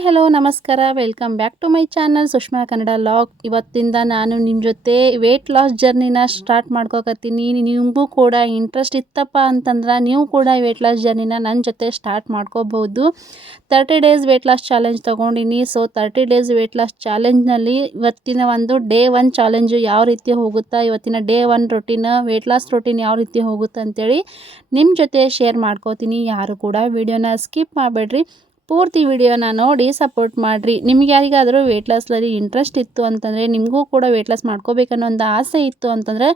Hi hello ನಮಸ್ಕಾರ welcome back to my channel Sushma Kannada log. ಇವತ್ತಿಂದ ನಾನು ನಿಮ್ಮ ಜೊತೆ ವೆಯ್ಟ್ ಲಾಸ್ ಜರ್ನಿನ ಸ್ಟಾರ್ಟ್ ಮಾಡ್ಕೋಕತ್ತೀನಿ. ನಿಮಗೂ ಕೂಡ ಇಂಟ್ರೆಸ್ಟ್ ಇತ್ತಪ್ಪ ಅಂತಂದ್ರೆ ನೀವು ಕೂಡ ವೆಯ್ಟ್ ಲಾಸ್ ಜರ್ನಿನ ನನ್ನ ಜೊತೆ ಸ್ಟಾರ್ಟ್ ಮಾಡ್ಕೋಬಹುದು. 30 ಡೇಸ್ ವೆಯ್ಟ್ ಲಾಸ್ ಚಾಲೆಂಜ್ ತೊಗೊಂಡಿನಿ. ಸೊ 30 ಡೇಸ್ ವೆಯ್ಟ್ ಲಾಸ್ ಚಾಲೆಂಜ್ನಲ್ಲಿ ಇವತ್ತಿನ ಒಂದು ಡೇ 1 ಚಾಲೆಂಜು ಯಾವ ರೀತಿ ಹೋಗುತ್ತಾ, ಇವತ್ತಿನ day 1 routine weight loss routine ಯಾವ ರೀತಿ ಹೋಗುತ್ತೆ ಅಂತೇಳಿ ನಿಮ್ಮ ಜೊತೆ ಶೇರ್ ಮಾಡ್ಕೋತೀನಿ. ಯಾರು ಕೂಡ ವಿಡಿಯೋನ ಸ್ಕಿಪ್ ಮಾಡಬೇಡ್ರಿ, ಪೂರ್ತಿ ವಿಡಿಯೋನ ನೋಡಿ ಸಪೋರ್ಟ್ ಮಾಡಿರಿ. ನಿಮ್ಗೆ ಯಾರಿಗಾದರೂ ವೆಯ್ಟ್ ಲಾಸ್ನಲ್ಲಿ ಇಂಟ್ರೆಸ್ಟ್ ಇತ್ತು ಅಂತಂದರೆ, ನಿಮಗೂ ಕೂಡ ವೆಯ್ಟ್ ಲಾಸ್ ಮಾಡ್ಕೋಬೇಕನ್ನೋ ಒಂದು ಆಸೆ ಇತ್ತು ಅಂತಂದರೆ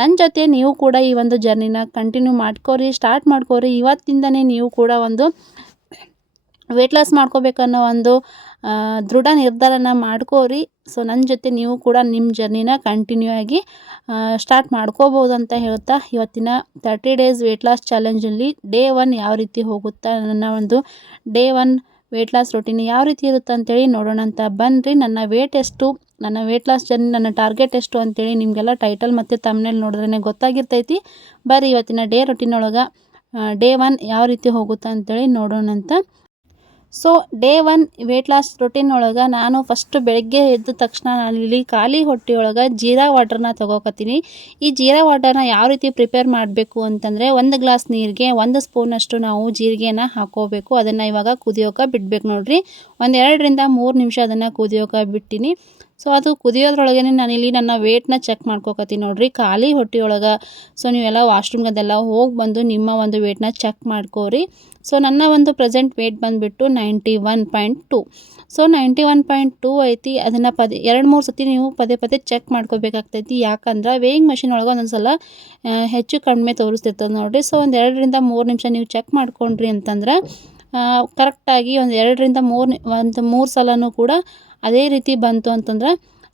ನನ್ನ ಜೊತೆ ನೀವು ಕೂಡ ಈ ಒಂದು ಜರ್ನಿನ ಕಂಟಿನ್ಯೂ ಮಾಡ್ಕೋರಿ, ಸ್ಟಾರ್ಟ್ ಮಾಡ್ಕೋರಿ. ಇವತ್ತಿಂದನೇ ನೀವು ಕೂಡ ಒಂದು ವೆಯ್ಟ್ ಲಾಸ್ ಮಾಡ್ಕೋಬೇಕನ್ನೋ ಒಂದು ದೃಢ ನಿರ್ಧಾರನ ಮಾಡ್ಕೋರಿ. ಸೊ ನನ್ನ ಜೊತೆ ನೀವು ಕೂಡ ನಿಮ್ಮ ಜರ್ನಿನ ಕಂಟಿನ್ಯೂ ಆಗಿ ಸ್ಟಾರ್ಟ್ ಮಾಡ್ಕೋಬೋದು ಅಂತ ಹೇಳ್ತಾ, ಇವತ್ತಿನ 30 ಡೇಸ್ ವೆಯ್ಟ್ ಲಾಸ್ ಚಾಲೆಂಜಲ್ಲಿ ಡೇ 1 ಯಾವ ರೀತಿ ಹೋಗುತ್ತಾ, ನನ್ನ ಒಂದು ಡೇ 1 ವೆಯ್ಟ್ ಲಾಸ್ ರೊಟೀನ್ ಯಾವ ರೀತಿ ಇರುತ್ತೆ ಅಂತೇಳಿ ನೋಡೋಣ ಅಂತ ಬನ್ನಿರಿ. ನನ್ನ ವೆಯ್ಟ್ ಎಷ್ಟು, ನನ್ನ ವೆಯ್ಟ್ ಲಾಸ್ ಜರ್ನಿ, ನನ್ನ ಟಾರ್ಗೆಟ್ ಎಷ್ಟು ಅಂತೇಳಿ ನಿಮಗೆಲ್ಲ ಟೈಟಲ್ ಮತ್ತು ತಮ್ನೇಲ್ ನೋಡಿದ್ರೇ ಗೊತ್ತಾಗಿರ್ತೈತಿ. ಬರ್ರಿ ಇವತ್ತಿನ ಡೇ ರೊಟೀನ್ ಒಳಗೆ ಡೇ 1 ಯಾವ ರೀತಿ ಹೋಗುತ್ತೆ ಅಂತೇಳಿ ನೋಡೋಣ ಅಂತ. So day 1 weight loss routine ಒಳಗೆ ನಾನು ಫಸ್ಟ್ ಬೆಳಗ್ಗೆ ಎದ್ದ ತಕ್ಷಣ ನಾನಿಲ್ಲಿ ಖಾಲಿ ಹೊಟ್ಟೆಯೊಳಗೆ ಜೀರಾ ವಾಟರ್ನ ತೊಗೋಕತ್ತೀನಿ. ಈ ಜೀರಾ ವಾಟರ್ನ ಯಾವ ರೀತಿ ಪ್ರಿಪೇರ್ ಮಾಡಬೇಕು ಅಂತಂದರೆ, 1 ಗ್ಲಾಸ್ ನೀರಿಗೆ 1 ಸ್ಪೂನಷ್ಟು ನಾವು ಜೀರಿಗೆನ ಹಾಕೋಬೇಕು. ಅದನ್ನು ಇವಾಗ ಕುದಿಯೋಕೆ ಬಿಡಬೇಕು ನೋಡಿರಿ. 2 ರಿಂದ 3 ನಿಮಿಷ ಅದನ್ನು ಕುದಿಯೋಕೆ ಬಿಟ್ಟಿನಿ. ಸೊ ಅದು ಕುದಿಯೋದ್ರೊಳಗೆ ನಾನಿಲ್ಲಿ ನನ್ನ ವೇಟ್ನ ಚೆಕ್ ಮಾಡ್ಕೋಕತ್ತೀನಿ ನೋಡಿರಿ, ಖಾಲಿ ಹೊಟ್ಟೆಯೊಳಗೆ. ಸೊ ನೀವೆಲ್ಲ ವಾಶ್ರೂಮ್ಗದೆಲ್ಲ ಹೋಗಿ ಬಂದು ನಿಮ್ಮ ಒಂದು ವೇಟ್ನ ಚೆಕ್ ಮಾಡ್ಕೋರಿ. ಸೊ ನನ್ನ ಒಂದು ಪ್ರೆಸೆಂಟ್ ವೇಟ್ ಬಂದುಬಿಟ್ಟು 91.2. ಸೊ 91.2 ಐತಿ. ಅದನ್ನು 2-3 ಸತಿ ನೀವು ಪದೇ ಚೆಕ್ ಮಾಡ್ಕೋಬೇಕಾಗ್ತೈತಿ. ಯಾಕಂದ್ರೆ ವೇಯಿಂಗ್ ಮಷಿನ್ ಒಳಗೆ ಒಂದೊಂದು ಸಲ ಹೆಚ್ಚು ಕಡಿಮೆ ತೋರಿಸ್ತಿರ್ತದೆ ನೋಡಿರಿ. ಸೊ 2 ರಿಂದ 3 ನಿಮಿಷ ನೀವು ಚೆಕ್ ಮಾಡ್ಕೊಂಡ್ರಿ ಅಂತಂದ್ರೆ ಕರೆಕ್ಟಾಗಿ 2 ರಿಂದ 3 ಸಲನೂ ಕೂಡ ಅದೇ ರೀತಿ ಬಂತು ಅಂತಂದ್ರೆ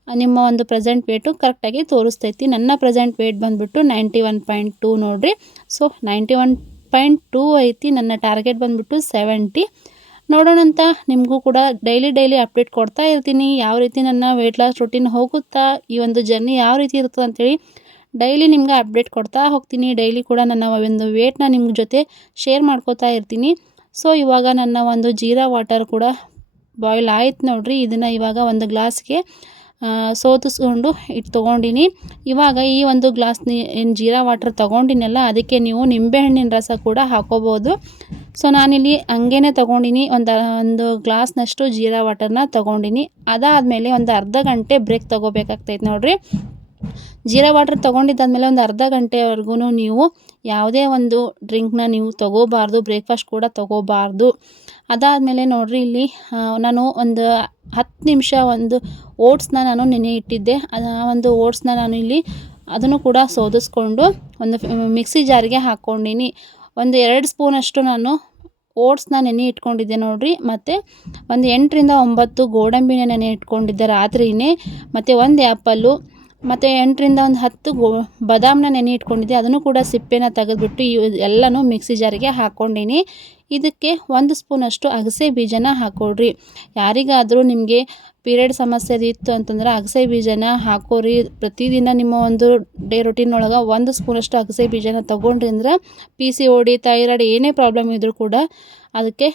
ನಿಮ್ಮ ಒಂದು ಪ್ರೆಸೆಂಟ್ ವೇಟು ಕರೆಕ್ಟಾಗಿ ತೋರಿಸ್ತೈತಿ. ನನ್ನ ಪ್ರೆಸೆಂಟ್ ವೇಟ್ ಬಂದುಬಿಟ್ಟು 91.2 ನೋಡಿರಿ. ಸೊ 91.2 ಐತಿ. ನನ್ನ ಟಾರ್ಗೆಟ್ ಬಂದುಬಿಟ್ಟು 70. ನೋಡೋಣಂತ. ನಿಮಗೂ ಕೂಡ ಡೈಲಿ ಅಪ್ಡೇಟ್ ಕೊಡ್ತಾ ಇರ್ತೀನಿ, ಯಾವ ರೀತಿ ನನ್ನ ವೆಯ್ಟ್ ಲಾಸ್ ರೊಟೀನ್ ಹೋಗುತ್ತಾ, ಈ ಒಂದು ಜರ್ನಿ ಯಾವ ರೀತಿ ಇರ್ತದೆ ಅಂತೇಳಿ ಡೈಲಿ ನಿಮ್ಗೆ ಅಪ್ಡೇಟ್ ಕೊಡ್ತಾ ಹೋಗ್ತೀನಿ. ಡೈಲಿ ಕೂಡ ನನ್ನ ಒಂದು ವೇಟ್ನ ನಿಮ್ಮ ಜೊತೆ ಶೇರ್ ಮಾಡ್ಕೋತಾ ಇರ್ತೀನಿ. ಸೊ ಇವಾಗ ನನ್ನ ಒಂದು ಜೀರಾ ವಾಟರ್ ಕೂಡ ಬಾಯ್ಲ್ ಆಯ್ತು ನೋಡಿರಿ. ಇದನ್ನು ಇವಾಗ 1 ಗ್ಲಾಸ್ಗೆ ಸೋದಿಸ್ಕೊಂಡು ತೊಗೊಂಡಿನಿ. ಇವಾಗ ಈ ಒಂದು ಗ್ಲಾಸ್ ಏನು ಜೀರಾ ವಾಟರ್ ತೊಗೊಂಡಿನಲ್ಲ, ಅದಕ್ಕೆ ನೀವು ನಿಂಬೆಹಣ್ಣಿನ ರಸ ಕೂಡ ಹಾಕೋಬೋದು. ಸೊ ನಾನಿಲ್ಲಿ ಹಂಗೇ ತೊಗೊಂಡಿನಿ. ಒಂದು ಗ್ಲಾಸ್ನಷ್ಟು ಜೀರಾ ವಾಟರ್ನ ತೊಗೊಂಡಿನಿ. ಅದಾದಮೇಲೆ ಒಂದು ಅರ್ಧ ಗಂಟೆ ಬ್ರೇಕ್ ತೊಗೋಬೇಕಾಗ್ತೈತೆ ನೋಡಿರಿ. ಜೀರಾ ವಾಟರ್ ತೊಗೊಂಡಿದ್ದಾದಮೇಲೆ ಒಂದು ಅರ್ಧ ಗಂಟೆವರೆಗೂ ನೀವು ಯಾವುದೇ ಒಂದು ಡ್ರಿಂಕ್ನ ನೀವು ತೊಗೋಬಾರ್ದು, ಬ್ರೇಕ್ಫಾಸ್ಟ್ ಕೂಡ ತೊಗೋಬಾರ್ದು. ಅದಾದಮೇಲೆ ನೋಡಿರಿ, ಇಲ್ಲಿ ನಾನು ಒಂದು 10 ನಿಮಿಷ ಒಂದು ಓಟ್ಸ್ನ ನಾನು ನೆನೆ ಇಟ್ಟಿದ್ದೆ. ಒಂದು ಓಟ್ಸ್ನ ನಾನು ಇಲ್ಲಿ ಅದನ್ನು ಕೂಡ ಸೋದಿಸ್ಕೊಂಡು ಒಂದು ಮಿಕ್ಸಿ ಜಾರಿಗೆ ಹಾಕ್ಕೊಂಡಿನಿ. 2 ಸ್ಪೂನಷ್ಟು ನಾನು ಓಟ್ಸ್ನ ನೆನೆ ಇಟ್ಕೊಂಡಿದ್ದೆ ನೋಡಿರಿ. ಮತ್ತು 8 ರಿಂದ 9 ಗೋಡಂಬಿನ ನೆನೆ ಇಟ್ಕೊಂಡಿದ್ದೆ ರಾತ್ರಿನೇ. ಮತ್ತು 1 ಆ್ಯಪಲ್ಲು, ಮತ್ತು 8 ರಿಂದ 10 ಬಾದಾಮನ್ನ ನೆನೆ ಇಟ್ಕೊಂಡಿದ್ದೆ. ಅದನ್ನು ಕೂಡ ಸಿಪ್ಪೆನ ತೆಗೆದುಬಿಟ್ಟು ಎಲ್ಲನೂ ಮಿಕ್ಸಿ ಜಾರಿಗೆ ಹಾಕ್ಕೊಂಡಿನಿ. ಇದಕ್ಕೆ 1 ಸ್ಪೂನಷ್ಟು ಅಗಸೆ ಬೀಜನ ಹಾಕ್ಕೊಳ್ರಿ. ಯಾರಿಗಾದರೂ ನಿಮಗೆ ಪೀರಿಯಡ್ ಸಮಸ್ಯೆ ಇತ್ತು ಅಂತಂದ್ರೆ ಅಗಸೆ ಬೀಜನ ಹಾಕೋರಿ. ಪ್ರತಿದಿನ ನಿಮ್ಮ ಒಂದು ಡೇ ರೊಟೀನ್ ಒಳಗೆ 1 ಸ್ಪೂನಷ್ಟು ಅಗಸೆ ಬೀಜನ ತೊಗೊಂಡ್ರಿ ಅಂದ್ರೆ PCOD, ಥೈರಾಯ್ಡ್ ಏನೇ ಪ್ರಾಬ್ಲಮ್ ಇದ್ದರೂ ಕೂಡ ಅದಕ್ಕೆ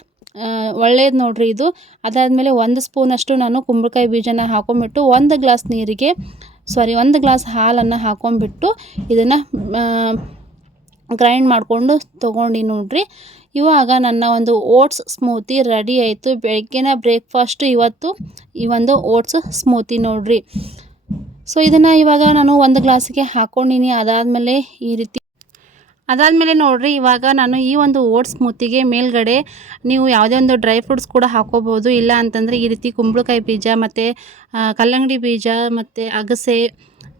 ಒಳ್ಳೇದು ನೋಡಿರಿ ಇದು. ಅದಾದಮೇಲೆ 1 ಸ್ಪೂನಷ್ಟು ನಾನು ಕುಂಬಳಕಾಯಿ ಬೀಜನ ಹಾಕೊಂಡ್ಬಿಟ್ಟು 1 ಗ್ಲಾಸ್ ಹಾಲನ್ನು ಹಾಕೊಂಡ್ಬಿಟ್ಟು ಇದನ್ನು ಗ್ರೈಂಡ್ ಮಾಡಿಕೊಂಡು ತೊಗೊಂಡು ನೋಡಿರಿ. ಇವಾಗ ನನ್ನ ಒಂದು ಓಟ್ಸ್ ಸ್ಮೂತಿ ರೆಡಿ ಆಯಿತು. ಬೆಳಗ್ಗೆನ ಬ್ರೇಕ್ಫಾಸ್ಟು ಇವತ್ತು ಈ ಒಂದು ಓಟ್ಸ್ ಸ್ಮೂತಿ ನೋಡಿರಿ. ಸೊ ಇದನ್ನು ಇವಾಗ ನಾನು 1 ಗ್ಲಾಸಿಗೆ ಹಾಕ್ಕೊಂಡಿನಿ. ಅದಾದಮೇಲೆ ನೋಡಿರಿ, ಇವಾಗ ನಾನು ಈ ಒಂದು ಓಟ್ಸ್ ಸ್ಮೂತಿಗೆ ಮೇಲ್ಗಡೆ ನೀವು ಯಾವುದೇ ಒಂದು ಡ್ರೈ ಫ್ರೂಟ್ಸ್ ಕೂಡ ಹಾಕೋಬೋದು. ಇಲ್ಲ ಅಂತಂದರೆ ಈ ರೀತಿ ಕುಂಬಳಕಾಯಿ ಬೀಜ ಮತ್ತು ಕಲ್ಲಂಗಡಿ ಬೀಜ ಮತ್ತು ಅಗಸೆ,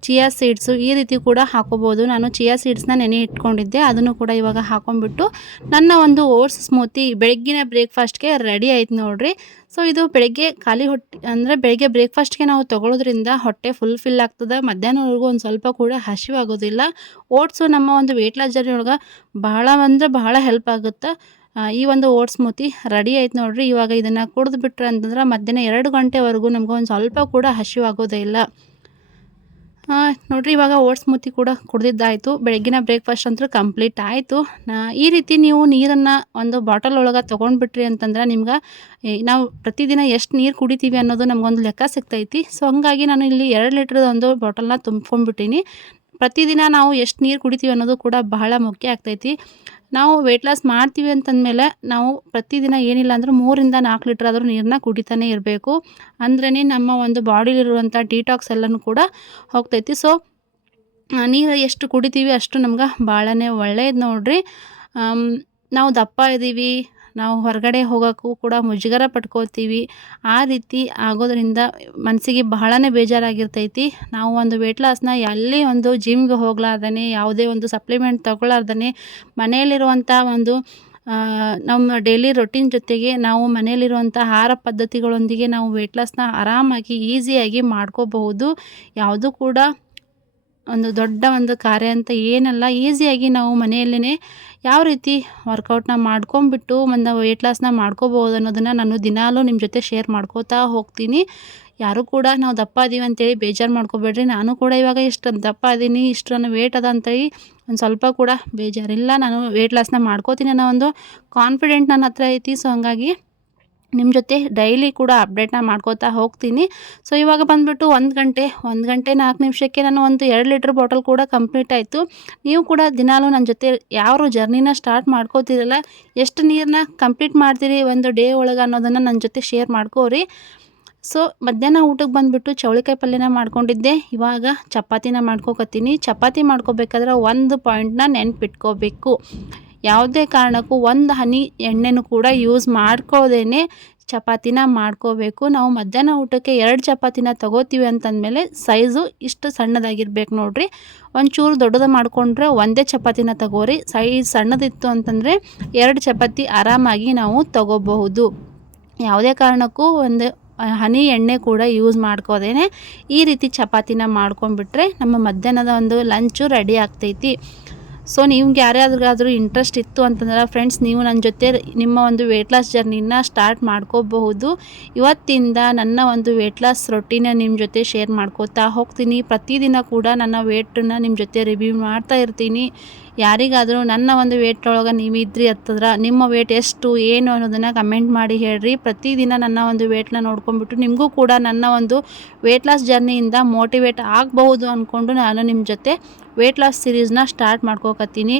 ಚಿಯಾ ಸೀಡ್ಸು ಈ ರೀತಿ ಕೂಡ ಹಾಕೋಬೋದು. ನಾನು ಚಿಯಾ ಸೀಡ್ಸ್ನ ನೆನೆ ಇಟ್ಕೊಂಡಿದ್ದೆ, ಅದನ್ನು ಕೂಡ ಇವಾಗ ಹಾಕೊಂಡ್ಬಿಟ್ಟು ನನ್ನ ಒಂದು ಓಟ್ಸ್ ಸ್ಮೂತಿ ಬೆಳಗ್ಗಿನ ಬ್ರೇಕ್ಫಾಸ್ಟ್ಗೆ ರೆಡಿ ಆಯ್ತು ನೋಡಿರಿ. ಸೊ ಇದು ಬೆಳಗ್ಗೆ ಖಾಲಿ ಹೊಟ್ಟೆ ಅಂದರೆ ಬೆಳಗ್ಗೆ ಬ್ರೇಕ್ಫಾಸ್ಟ್ಗೆ ನಾವು ತೊಗೊಳೋದ್ರಿಂದ ಹೊಟ್ಟೆ ಫಿಲ್ ಆಗ್ತದೆ. ಮಧ್ಯಾಹ್ನವರೆಗೂ ಒಂದು ಸ್ವಲ್ಪ ಕೂಡ ಹಸಿವಾಗೋದಿಲ್ಲ. ಓಟ್ಸು ನಮ್ಮ ಒಂದು ವೆಯ್ಟ್ ಲಾಸ್ ಜರ್ನಿ ಒಳಗೆ ಬಹಳ ಹೆಲ್ಪ್ ಆಗುತ್ತೆ. ಈ ಒಂದು ಓಟ್ಸ್ ಸ್ಮೂತಿ ರೆಡಿ ಆಯ್ತು ನೋಡಿರಿ. ಇವಾಗ ಇದನ್ನು ಕುಡಿದ್ಬಿಟ್ರೆ ಅಂತಂದ್ರೆ ಮಧ್ಯಾಹ್ನ 2 ಗಂಟೆವರೆಗೂ ನಮ್ಗೆ ಒಂದು ಸ್ವಲ್ಪ ಕೂಡ ಹಸಿವಾಗೋದೇ ಇಲ್ಲ. ನೋಡಿರಿ ಇವಾಗ ಓಟ್ಸ್ ಸ್ಮೂತಿ ಕೂಡ ಕುಡ್ದಿದ್ದಾಯಿತು. ಬೆಳಗ್ಗಿನ ಬ್ರೇಕ್‌ಫಾಸ್ಟ್ ಅಂತೂ ಕಂಪ್ಲೀಟ್ ಆಯಿತು. ಈ ರೀತಿ ನೀವು ನೀರನ್ನು ಒಂದು ಬಾಟಲ್ ಒಳಗೆ ತೊಗೊಂಡ್ಬಿಟ್ರಿ ಅಂತಂದ್ರೆ ನಿಮ್ಗೆ ನಾವು ಪ್ರತಿದಿನ ಎಷ್ಟು ನೀರು ಕುಡಿತೀವಿ ಅನ್ನೋದು ನಮಗೊಂದು ಲೆಕ್ಕ ಸಿಗ್ತೈತಿ. ಸೊ ಹಂಗಾಗಿ ನಾನು ಇಲ್ಲಿ 2 ಲೀಟ್ರದ ಒಂದು ಬಾಟಲ್ನ ತುಂಬ್ಕೊಂಡ್ಬಿಟ್ಟೀನಿ. ಪ್ರತಿದಿನ ನಾವು ಎಷ್ಟು ನೀರು ಕುಡಿತೀವಿ ಅನ್ನೋದು ಕೂಡ ಬಹಳ ಮುಖ್ಯ ಆಗ್ತೈತಿ. ನಾವು ವೆಯ್ಟ್ ಲಾಸ್ ಮಾಡ್ತೀವಿ ಅಂತಂದಮೇಲೆ ನಾವು ಪ್ರತಿದಿನ ಏನಿಲ್ಲ ಅಂದರೂ 3ರಿಂದ 4 ಲೀಟ್ರ್ ಆದರೂ ನೀರನ್ನ ಕುಡಿತಾನೆ ಇರಬೇಕು. ಅಂದ್ರೇ ನಮ್ಮ ಒಂದು ಬಾಡಿಲಿರುವಂಥ ಡಿಟಾಕ್ಸ್ ಎಲ್ಲನೂ ಕೂಡ ಹೋಗ್ತೈತಿ. ಸೊ ನೀರು ಎಷ್ಟು ಕುಡಿತೀವಿ ಅಷ್ಟು ನಮ್ಗೆ ಭಾಳನೇ ಒಳ್ಳೆಯದು ನೋಡಿರಿ. ನಾವು ದಪ್ಪ ಇದ್ದೀವಿ, ನಾವು ಹೊರಗಡೆ ಹೋಗೋಕ್ಕೂ ಕೂಡ ಮುಜುಗರ ಪಟ್ಕೋತೀವಿ. ಆ ರೀತಿ ಆಗೋದ್ರಿಂದ ಮನಸ್ಸಿಗೆ ಬಹಳನೇ ಬೇಜಾರಾಗಿರ್ತೈತಿ. ನಾವು ಒಂದು ವೆಯ್ಟ್ ಲಾಸ್ನ ಎಲ್ಲಿ ಒಂದು ಜಿಮ್ಗೆ ಹೋಗ್ಲಾರ್ದೇ, ಯಾವುದೇ ಒಂದು ಸಪ್ಲಿಮೆಂಟ್ ತಗೊಳ್ಳಾರ್ದೇ ಮನೆಯಲ್ಲಿರುವಂಥ ಒಂದು ನಮ್ಮ ಡೈಲಿ ರೊಟೀನ್ ಜೊತೆಗೆ ನಾವು ಮನೆಯಲ್ಲಿರುವಂಥ ಆಹಾರ ಪದ್ಧತಿಗಳೊಂದಿಗೆ ನಾವು ವೆಯ್ಟ್ ಲಾಸ್ನ ಆರಾಮಾಗಿ ಈಸಿಯಾಗಿ ಮಾಡ್ಕೋಬಹುದು. ಯಾವುದೂ ಕೂಡ ಒಂದು ದೊಡ್ಡ ಒಂದು ಕಾರ್ಯ ಅಂತ ಏನಲ್ಲ. ಈಸಿಯಾಗಿ ನಾವು ಮನೆಯಲ್ಲೇ ಯಾವ ರೀತಿ ವರ್ಕೌಟ್ನ ಮಾಡ್ಕೊಂಬಿಟ್ಟು ಒಂದು ವೆಯ್ಟ್ ಲಾಸ್ನ ಮಾಡ್ಕೋಬೋದು ಅನ್ನೋದನ್ನು ನಾನು ದಿನಾಲೂ ನಿಮ್ಮ ಜೊತೆ ಶೇರ್ ಮಾಡ್ಕೋತಾ ಹೋಗ್ತೀನಿ. ಯಾರೂ ಕೂಡ ನಾವು ದಪ್ಪ ಇದೀವಿ ಅಂತೇಳಿ ಬೇಜಾರು ಮಾಡ್ಕೋಬೇಡ್ರಿ. ನಾನು ಕೂಡ ಇವಾಗ ಇಷ್ಟು ದಪ್ಪ ಇದೀನಿ, ಇಷ್ಟು ನನ್ನ ವೇಟ್ ಅದ ಅಂತೇಳಿ ಒಂದು ಸ್ವಲ್ಪ ಕೂಡ ಬೇಜಾರಿಲ್ಲ. ನಾನು ವೆಯ್ಟ್ ಲಾಸ್ನ ಮಾಡ್ಕೋತೀನಿ ಅನ್ನೋ ಒಂದು ಕಾನ್ಫಿಡೆಂಟ್ ನನ್ನ ಹತ್ರ ಐತಿ. ಸೊ ಹಂಗಾಗಿ ನಿಮ್ಮ ಜೊತೆ ಡೈಲಿ ಕೂಡ ಅಪ್ಡೇಟ್ನ ಮಾಡ್ಕೋತಾ ಹೋಗ್ತೀನಿ. ಸೊ ಇವಾಗ ಬಂದುಬಿಟ್ಟು 1 ಗಂಟೆ 4 ನಿಮಿಷಕ್ಕೆ ನಾನು ಒಂದು 2 ಲೀಟ್ರ್ ಬಾಟಲ್ ಕೂಡ ಕಂಪ್ಲೀಟ್ ಆಯಿತು. ನೀವು ಕೂಡ ದಿನಾಲೂ ನನ್ನ ಜೊತೆ ಯಾವ ಜರ್ನಿನ ಸ್ಟಾರ್ಟ್ ಮಾಡ್ಕೋತೀರಲ್ಲ, ಎಷ್ಟು ನೀರನ್ನ ಕಂಪ್ಲೀಟ್ ಮಾಡ್ತೀರಿ ಒಂದು ಡೇ ಒಳಗೆ ಅನ್ನೋದನ್ನು ನನ್ನ ಜೊತೆ ಶೇರ್ ಮಾಡ್ಕೋರಿ. ಸೊ ಮಧ್ಯಾಹ್ನ ಊಟಕ್ಕೆ ಬಂದುಬಿಟ್ಟು ಚೌಳಿಕಾಯಿ ಪಲ್ಯನ ಮಾಡ್ಕೊಂಡಿದ್ದೆ. ಇವಾಗ ಚಪಾತಿನ ಮಾಡ್ಕೋಕತ್ತೀನಿ. ಚಪಾತಿ ಮಾಡ್ಕೋಬೇಕಾದ್ರೆ ಒಂದು ಪಾಯಿಂಟ್ನ ನೆನಪಿಟ್ಕೋಬೇಕು. ಯಾವುದೇ ಕಾರಣಕ್ಕೂ ಒಂದು ಹನಿ ಎಣ್ಣೆನೂ ಕೂಡ ಯೂಸ್ ಮಾಡ್ಕೋದೇನೆ ಚಪಾತಿನ ಮಾಡ್ಕೋಬೇಕು. ನಾವು ಮಧ್ಯಾಹ್ನ ಊಟಕ್ಕೆ 2 ಚಪಾತಿನ ತಗೋತೀವಿ ಅಂತಂದಮೇಲೆ ಸೈಜು ಇಷ್ಟು ಸಣ್ಣದಾಗಿರ್ಬೇಕು ನೋಡಿರಿ. ಒಂಚೂರು ದೊಡ್ಡದು ಮಾಡಿಕೊಂಡ್ರೆ ಒಂದೇ ಚಪಾತಿನ ತಗೋರಿ. ಸೈಜ್ ಸಣ್ಣದಿತ್ತು ಅಂತಂದರೆ 2 ಚಪಾತಿ ಆರಾಮಾಗಿ ನಾವು ತಗೋಬಹುದು. ಯಾವುದೇ ಕಾರಣಕ್ಕೂ ಒಂದು ಹನಿ ಎಣ್ಣೆ ಕೂಡ ಯೂಸ್ ಮಾಡ್ಕೋದೇನೆ ಈ ರೀತಿ ಚಪಾತಿನ ಮಾಡ್ಕೊಂಡ್ಬಿಟ್ರೆ ನಮ್ಮ ಮಧ್ಯಾಹ್ನದ ಒಂದು ಲಂಚು ರೆಡಿ ಆಗ್ತೈತಿ. ಸೊ ನಿಮ್ಗೆ ಯಾರ್ಯಾರಿಗಾದರೂ ಇಂಟ್ರೆಸ್ಟ್ ಇತ್ತು ಅಂತಂದ್ರೆ ಫ್ರೆಂಡ್ಸ್, ನೀವು ನನ್ನ ಜೊತೆ ನಿಮ್ಮ ಒಂದು ವೆಯ್ಟ್ ಲಾಸ್ ಜರ್ನಿನ ಸ್ಟಾರ್ಟ್ ಮಾಡ್ಕೋಬಹುದು. ಇವತ್ತಿಂದ ನನ್ನ ಒಂದು ವೆಯ್ಟ್ ಲಾಸ್ ರೊಟೀನ ನಿಮ್ಮ ಜೊತೆ ಶೇರ್ ಮಾಡ್ಕೋತಾ ಹೋಗ್ತೀನಿ. ಪ್ರತಿದಿನ ಕೂಡ ನನ್ನ ವೇಟನ್ನು ನಿಮ್ಮ ಜೊತೆ ರಿವ್ಯೂ ಮಾಡ್ತಾ ಇರ್ತೀನಿ. ಯಾರಿಗಾದರೂ ನನ್ನ ಒಂದು ವೇಟ್ ಒಳಗೆ ನೀವು ಇದ್ರಿ ಅಂತಂದ್ರೆ ನಿಮ್ಮ ವೇಟ್ ಎಷ್ಟು ಏನು ಅನ್ನೋದನ್ನು ಕಮೆಂಟ್ ಮಾಡಿ ಹೇಳ್ರಿ. ಪ್ರತಿದಿನ ನನ್ನ ಒಂದು ವೇಟ್ನ ನೋಡ್ಕೊಂಡ್ಬಿಟ್ಟು ನಿಮಗೂ ಕೂಡ ನನ್ನ ಒಂದು ವೆಯ್ಟ್ ಲಾಸ್ ಜರ್ನಿಯಿಂದ ಮೋಟಿವೇಟ್ ಆಗಬಹುದು ಅಂದ್ಕೊಂಡು ನಾನು ನಿಮ್ಮ ಜೊತೆ ವೆಯ್ಟ್ ಲಾಸ್ ಸೀರೀಸ್ನ ಸ್ಟಾರ್ಟ್ ಮಾಡ್ಕೋಕತ್ತೀನಿ.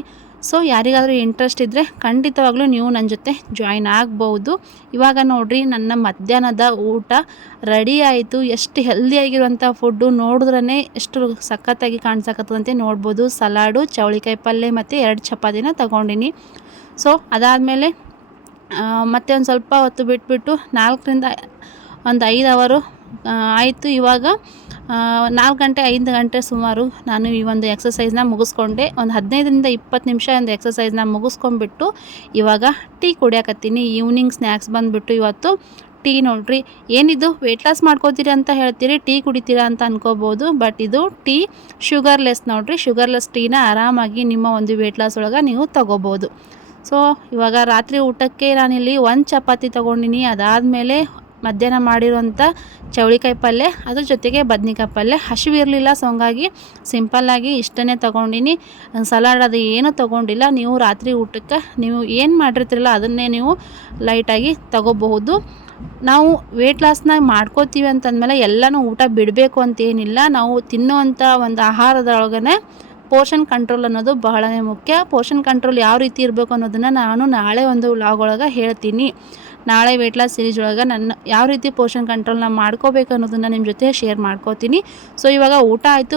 ಸೊ ಯಾರಿಗಾದರೂ ಇಂಟ್ರೆಸ್ಟ್ ಇದ್ದರೆ ಖಂಡಿತವಾಗ್ಲೂ ನೀವು ನನ್ನ ಜೊತೆ ಜಾಯಿನ್ ಆಗ್ಬೋದು. ಇವಾಗ ನೋಡಿರಿ ನನ್ನ ಮಧ್ಯಾಹ್ನದ ಊಟ ರೆಡಿ ಆಯಿತು. ಎಷ್ಟು ಹೆಲ್ದಿಯಾಗಿರುವಂಥ ಫುಡ್ಡು ನೋಡಿದ್ರೇ ಎಷ್ಟು ಸಖತ್ತಾಗಿ ಕಾಣಿಸಕತ್ತದಂತೆ ನೋಡ್ಬೋದು. ಸಲಾಡು, ಚೌಳಿಕಾಯಿ ಪಲ್ಯ ಮತ್ತು 2 ಚಪಾತಿನ ತಗೊಂಡಿನಿ. ಸೊ ಅದಾದಮೇಲೆ ಮತ್ತೆ ಒಂದು ಸ್ವಲ್ಪ ಹೊತ್ತು ಬಿಟ್ಬಿಟ್ಟು 4ರಿಂದ ಒಂದು 5 ಅವರು ಆಯಿತು. ಇವಾಗ 4 ಗಂಟೆ 5 ಗಂಟೆ ಸುಮಾರು ನಾನು ಈ ಒಂದು ಎಕ್ಸಸೈಸ್ನ ಮುಗಿಸ್ಕೊಂಡೆ. ಒಂದು 15ರಿಂದ 20 ನಿಮಿಷ ಒಂದು ಎಕ್ಸಸೈಸ್ನ ಮುಗಿಸ್ಕೊಂಡ್ಬಿಟ್ಟು ಇವಾಗ ಟೀ ಕುಡಿಯಾಕತ್ತೀನಿ. ಈವ್ನಿಂಗ್ ಸ್ನ್ಯಾಕ್ಸ್ ಬಂದುಬಿಟ್ಟು ಇವತ್ತು ಟೀ. ನೋಡ್ರಿ, ಏನಿದು ವೆಯ್ಟ್ ಲಾಸ್ ಮಾಡ್ಕೋತೀರಿ ಅಂತ ಹೇಳ್ತೀರಿ, ಟೀ ಕುಡಿತೀರಾ ಅಂತ ಅನ್ಕೋಬೋದು. ಬಟ್ ಇದು ಟೀ ಶುಗರ್ಲೆಸ್ ನೋಡಿರಿ. ಶುಗರ್ಲೆಸ್ ಟೀನ ಆರಾಮಾಗಿ ನಿಮ್ಮ ಒಂದು ವೆಯ್ಟ್ ಲಾಸ್ ಒಳಗೆ ನೀವು ತಗೋಬೋದು. ಸೊ ಇವಾಗ ರಾತ್ರಿ ಊಟಕ್ಕೆ ನಾನಿಲ್ಲಿ 1 ಚಪಾತಿ ತೊಗೊಂಡಿನಿ. ಅದಾದಮೇಲೆ ಮಧ್ಯಾಹ್ನ ಮಾಡಿರುವಂಥ ಚೌಳಿಕಾಯಿ ಪಲ್ಯ, ಅದ್ರ ಜೊತೆಗೆ ಬದ್ನಿಕಾಯಿ ಪಲ್ಯ. ಹಸಿವಿರಲಿಲ್ಲ, ಸೊ ಹಂಗಾಗಿ ಸಿಂಪಲ್ಲಾಗಿ ಇಷ್ಟನ್ನೇ ತೊಗೊಂಡಿನಿ. ಸಲಾಡ್ ಅದು ಏನೂ ತೊಗೊಂಡಿಲ್ಲ. ನೀವು ರಾತ್ರಿ ಊಟಕ್ಕೆ ನೀವು ಏನು ಮಾಡಿರ್ತೀರಲ್ಲ ಅದನ್ನೇ ನೀವು ಲೈಟಾಗಿ ತಗೋಬಹುದು. ನಾವು ವೆಯ್ಟ್ ಲಾಸ್ನ ಮಾಡ್ಕೋತೀವಿ ಅಂತಂದಮೇಲೆ ಎಲ್ಲನೂ ಊಟ ಬಿಡಬೇಕು ಅಂತೇನಿಲ್ಲ. ನಾವು ತಿನ್ನುವಂಥ ಒಂದು ಆಹಾರದೊಳಗನೆ ಪೋರ್ಷನ್ ಕಂಟ್ರೋಲ್ ಅನ್ನೋದು ಬಹಳನೇ ಮುಖ್ಯ. ಪೋರ್ಷನ್ ಕಂಟ್ರೋಲ್ ಯಾವ ರೀತಿ ಇರಬೇಕು ಅನ್ನೋದನ್ನು ನಾನು ನಾಳೆ ಒಂದು ವ್ಲಾಗ್ ಒಳಗೆ ಹೇಳ್ತೀನಿ. ನಾಳೆ ವೆಯ್ಟ್ ಲಾಸ್ ಸೀರೀಸ್ ಒಳಗೆ ನನ್ನ ಯಾವ ರೀತಿ ಪೋರ್ಷನ್ ಕಂಟ್ರೋಲ್ನ ಮಾಡ್ಕೋಬೇಕು ಅನ್ನೋದನ್ನು ನಿಮ್ಮ ಜೊತೆ ಶೇರ್ ಮಾಡ್ಕೋತೀನಿ. ಸೊ ಇವಾಗ ಊಟ ಆಯಿತು.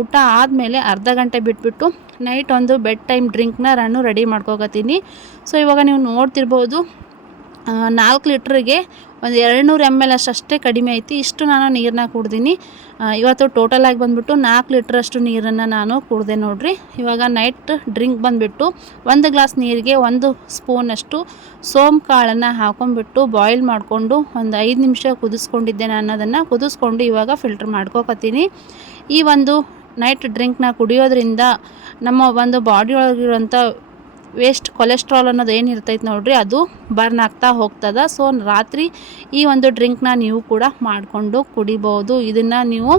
ಊಟ ಆದಮೇಲೆ ಅರ್ಧ ಗಂಟೆ ಬಿಟ್ಬಿಟ್ಟು ನೈಟ್ ಒಂದು ಬೆಡ್ ಟೈಮ್ ಡ್ರಿಂಕ್ನ ನಾನು ರೆಡಿ ಮಾಡ್ಕೋಕತ್ತೀನಿ. ಸೊ ಇವಾಗ ನೀವು ನೋಡ್ತಿರ್ಬೋದು 4 ಲೀಟ್ರಿಗೆ ಒಂದು 200 ml ಅಷ್ಟೇ ಕಡಿಮೆ ಐತಿ. ಇಷ್ಟು ನಾನು ನೀರನ್ನ ಕುಡ್ದೀನಿ. ಇವತ್ತು ಟೋಟಲಾಗಿ ಬಂದುಬಿಟ್ಟು 4 ಲೀಟ್ರಷ್ಟು ನೀರನ್ನು ನಾನು ಕುಡಿದೆ ನೋಡಿರಿ. ಇವಾಗ ನೈಟ್ ಡ್ರಿಂಕ್ ಬಂದುಬಿಟ್ಟು 1 ಗ್ಲಾಸ್ ನೀರಿಗೆ 1 ಸ್ಪೂನಷ್ಟು ಸೋಂಪು ಕಾಳನ್ನು ಹಾಕೊಂಡ್ಬಿಟ್ಟು ಬಾಯ್ಲ್ ಮಾಡಿಕೊಂಡು ಒಂದು 5 ನಿಮಿಷ ಕುದಿಸ್ಕೊಂಡಿದ್ದೆ. ನಾನು ಅದನ್ನು ಕುದಿಸ್ಕೊಂಡು ಇವಾಗ ಫಿಲ್ಟ್ರ್ ಮಾಡ್ಕೋಕತ್ತೀನಿ. ಈ ಒಂದು ನೈಟ್ ಡ್ರಿಂಕ್ನ ಕುಡಿಯೋದ್ರಿಂದ ನಮ್ಮ ಒಂದು ಬಾಡಿ ಒಳಗಿರುವಂಥ ವೇಸ್ಟ್ ಕೊಲೆಸ್ಟ್ರಾಲ್ ಅನ್ನೋದು ಏನು ಇರ್ತೈತೆ ನೋಡಿರಿ, ಅದು ಬರ್ನ್ ಆಗ್ತಾ ಹೋಗ್ತದೆ. ಸೊ ರಾತ್ರಿ ಈ ಒಂದು ಡ್ರಿಂಕ್ನ ನೀವು ಕೂಡ ಮಾಡಿಕೊಂಡು ಕುಡಿಬೋದು. ಇದನ್ನು ನೀವು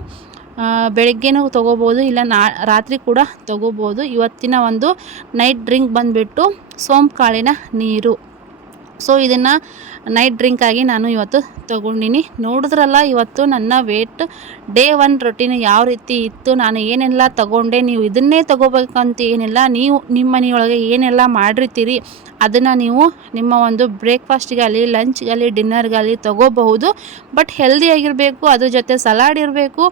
ಬೆಳಗ್ಗೆನೂ ತೊಗೋಬೋದು, ಇಲ್ಲ ರಾತ್ರಿ ಕೂಡ ತೊಗೋಬೋದು. ಇವತ್ತಿನ ಒಂದು ನೈಟ್ ಡ್ರಿಂಕ್ ಬಂದುಬಿಟ್ಟು ಸೋಂಪು ಕಾಳಿನ ನೀರು. ಸೊ ಇದನ್ನು ನೈಟ್ ಡ್ರಿಂಕಾಗಿ ನಾನು ಇವತ್ತು ತೊಗೊಂಡಿನಿ. ನೋಡಿದ್ರಲ್ಲ ಇವತ್ತು ನನ್ನ ವೇಟ್ ಡೇ 1 ರೊಟೀನ್ ಯಾವ ರೀತಿ ಇತ್ತು, ನಾನು ಏನೆಲ್ಲ ತೊಗೊಂಡೆ. ನೀವು ಇದನ್ನೇ ತೊಗೋಬೇಕಂತ ಏನಿಲ್ಲ, ನೀವು ನಿಮ್ಮ ಮನೆಯೊಳಗೆ ಏನೆಲ್ಲ ಮಾಡಿರ್ತೀರಿ ಅದನ್ನು ನೀವು ನಿಮ್ಮ ಒಂದು ಬ್ರೇಕ್ಫಾಸ್ಟಿಗಾಗಲಿ, ಲಂಚ್ಗಾಗಲಿ, ಡಿನ್ನರ್ಗಾಗಲಿ ತೊಗೋಬಹುದು. ಬಟ್ ಹೆಲ್ದಿಯಾಗಿರಬೇಕು, ಅದ್ರ ಜೊತೆ ಸಲಾಡ್ ಇರಬೇಕು.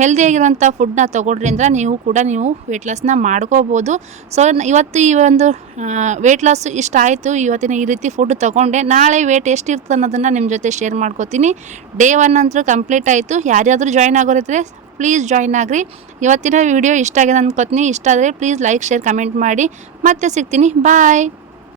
ಹೆಲ್ದಿಯಾಗಿರುವಂಥ ಫುಡ್ನ ತೊಗೊಂಡ್ರಿಂದ ನೀವು ವೆಯ್ಟ್ ಲಾಸ್ನ ಮಾಡ್ಕೋಬೋದು. ಸೊ ಇವತ್ತು ಈ ಒಂದು ವೆಯ್ಟ್ ಲಾಸ್ ಇಷ್ಟ ಆಯಿತು, ಇವತ್ತಿನ ಈ ರೀತಿ ಫುಡ್ ತೊಗೊಂಡೆ. ನಾಳೆ ವೇಟ್ ಎಷ್ಟಿರ್ತದೆ ಅನ್ನೋದನ್ನು ನಿಮ್ಮ ಜೊತೆ ಶೇರ್ ಮಾಡ್ಕೋತೀನಿ. ಡೇ 1 ಅಂತೂ ಕಂಪ್ಲೀಟ್ ಆಯಿತು. ಯಾರ್ಯಾದರೂ ಜಾಯ್ನ್ ಆಗೋರಿದ್ರೆ ಪ್ಲೀಸ್ ಜಾಯ್ನ್ ಆಗಿರಿ. ಇವತ್ತಿನ ವಿಡಿಯೋ ಇಷ್ಟ ಆಗಿದೆ ಅಂದ್ಕೋತೀನಿ. ಇಷ್ಟ ಆದರೆ ಪ್ಲೀಸ್ ಲೈಕ್, ಶೇರ್, ಕಮೆಂಟ್ ಮಾಡಿ. ಮತ್ತೆ ಸಿಗ್ತೀನಿ. ಬಾಯ್.